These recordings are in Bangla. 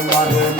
Allah'ım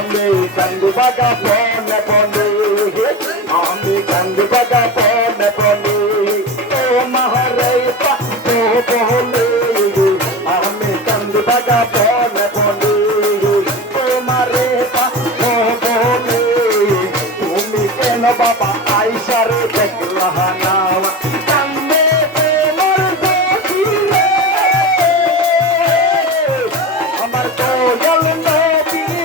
ஆம்பி கண்டு பக போன பொண்ணு ஆம்பி கண்டு பக போன பொண்ணு ஓ மகரைப்ப ஓ பொண்ணு ஆம்பி கண்டு பக போன பொண்ணு ஓ மரேப்ப ஓ பொண்ணு பூமி கேன Baba ஐஷரே தெக்லஹனாவா I'm gonna go yelling, baby.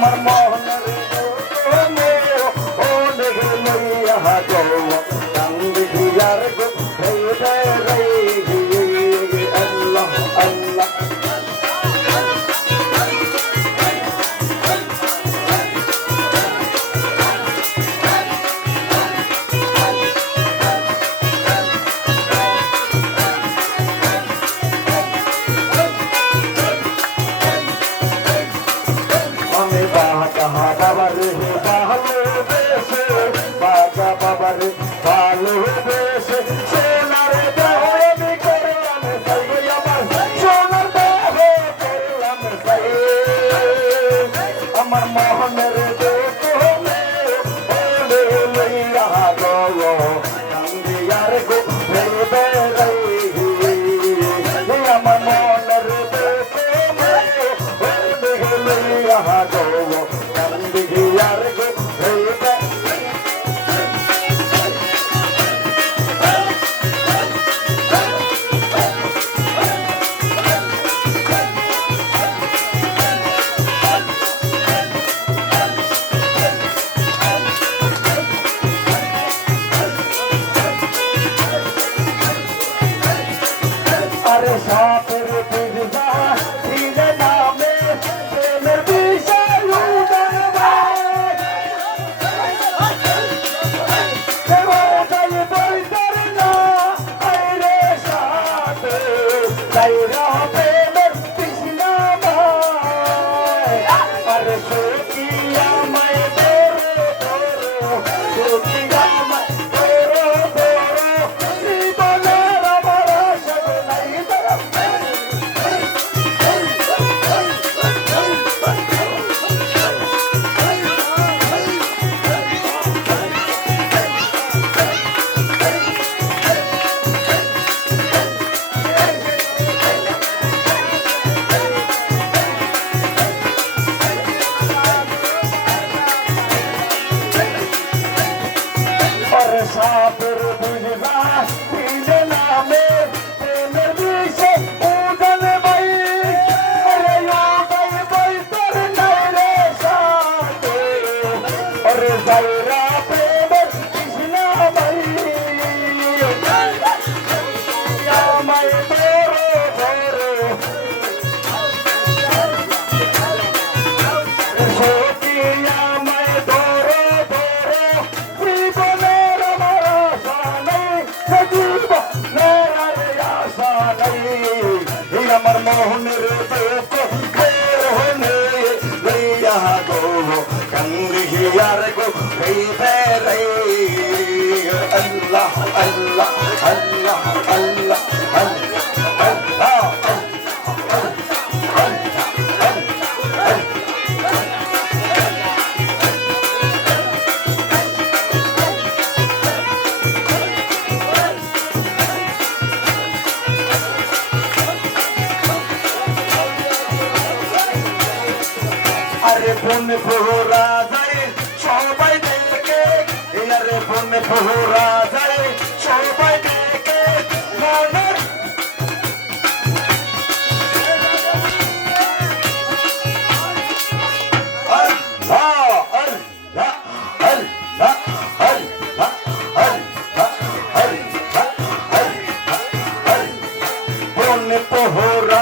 mamona. যাহা আমার মোহনের হনে গো কান্দি আর গো ইয়ারে বন্যে প্রহরা যায় সবাই দেখে। ইয়ারে বন্যে প্রহরা যায় সবাই দেখে। মনের প্রহরা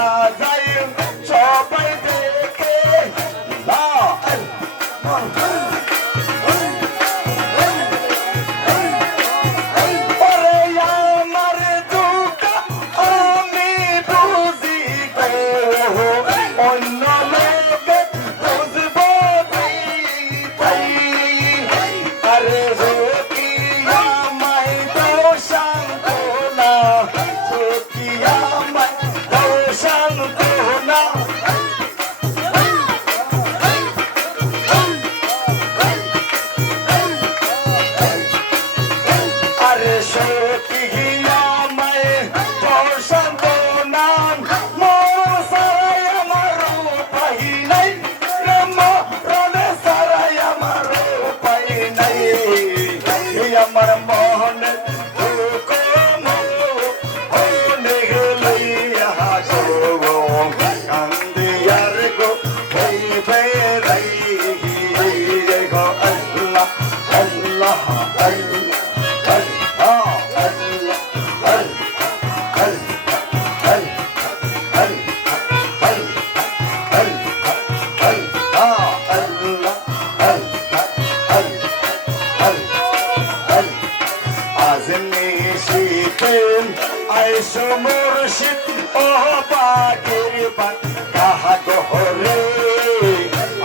আইসো মুর্শিদ ও পাখির পান কাহা গহরে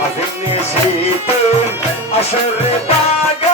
আভিন আসরে বাগা